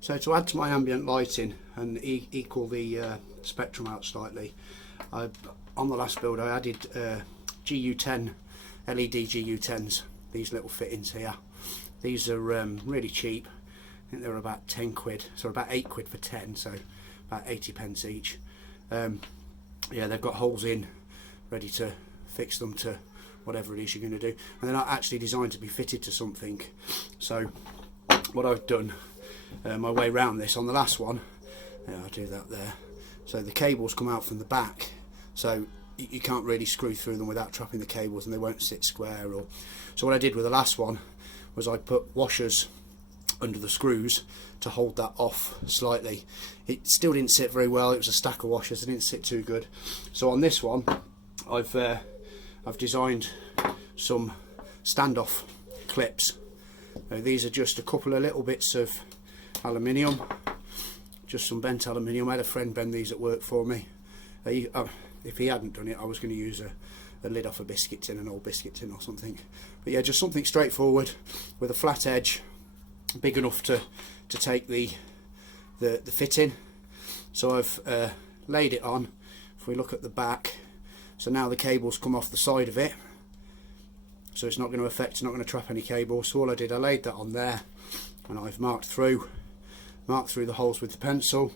So to add to my ambient lighting and equal the spectrum out slightly, on the last build I added GU10 LED GU10s, these little fittings here. These are really cheap. I think they're about 10 quid, so about 8 quid for 10, so about 80 pence each. Yeah, they've got holes in, ready to fix them to whatever it is you're going to do, and they're not actually designed to be fitted to something. So what I've done, my way around this on the last one, yeah, I'll do that there. So the cables come out from the back, so you can't really screw through them without trapping the cables, and they won't sit square. Or so what I did with the last one was I put washers under the screws to hold that off slightly. It still didn't sit very well. It was a stack of washers. It didn't sit too good. So on this one, I've designed some standoff clips. Now, these are just a couple of little bits of aluminium, just some bent aluminium. I had a friend bend these at work for me. If he hadn't done it, I was going to use a lid off a biscuit tin, an old biscuit tin or something. But yeah, just something straightforward with a flat edge, big enough to take the fitting. So I've laid it on. If we look at the back, so now the cables come off the side of it, so it's not going to affect, it's not going to trap any cables. So all I did, I laid that on there, and I've marked through the holes with the pencil.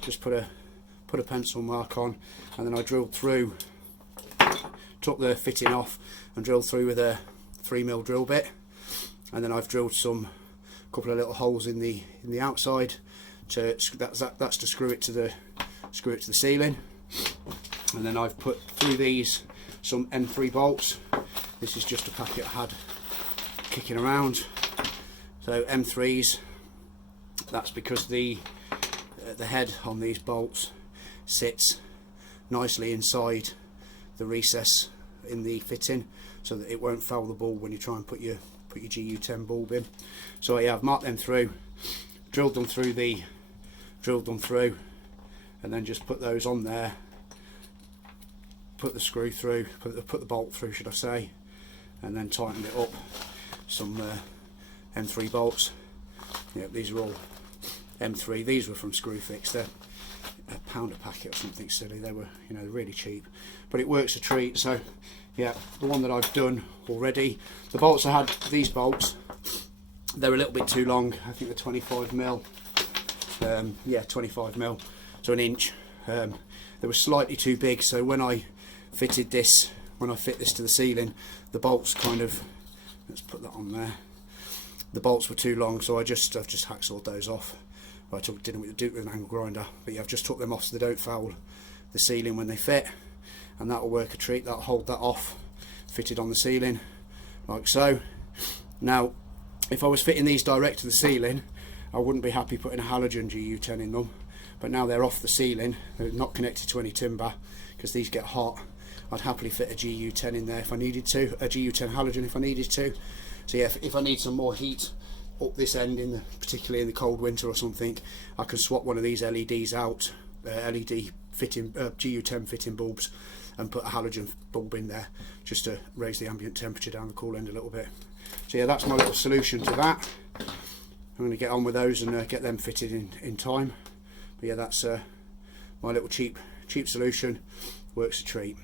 Just put a pencil mark on, and then I drilled through, took the fitting off and drilled through with a 3mm drill bit, and then I've drilled some couple of little holes in the outside that's to screw it to the ceiling. And then I've put through these some M3 bolts. This is just a packet I had kicking around. So M3s, that's because the head on these bolts sits nicely inside the recess in the fitting, so that it won't foul the bulb when you try and put your GU10 bulb in. So yeah, I've marked them through, drilled them through, and then just put those on there, put the screw through, put the bolt through, should I say, and then tightened it up. Some M3 bolts. Yeah, these are all M3. These were from Screwfix. They're £1 a packet or something silly. They were, you know, really cheap, but it works a treat. So yeah, the one that I've done already, the bolts I had, these bolts, they're a little bit too long. I think they're 25mm. Yeah, 25mm, so an inch. They were slightly too big, so when I fit this to the ceiling, the bolts kind of, let's put that on there, the bolts were too long, so I've just hacksawed those off. I didn't do it with an angle grinder, but yeah, I've just took them off so they don't foul the ceiling when they fit, and that'll work a treat. That'll hold that off, fitted on the ceiling like so. Now if I was fitting these direct to the ceiling, I wouldn't be happy putting a halogen GU10 in them, but now they're off the ceiling, they're not connected to any timber because these get hot. I'd happily fit a GU10 in there if I needed to, a GU10 halogen if I needed to. So yeah, if I need some more heat up this end, particularly in the cold winter or something, I can swap one of these LEDs out, LED fitting GU10 fitting bulbs, and put a halogen bulb in there just to raise the ambient temperature down the cool end a little bit. So yeah, that's my little solution to that. I'm going to get on with those and get them fitted in time. But yeah, that's my little cheap solution. Works a treat.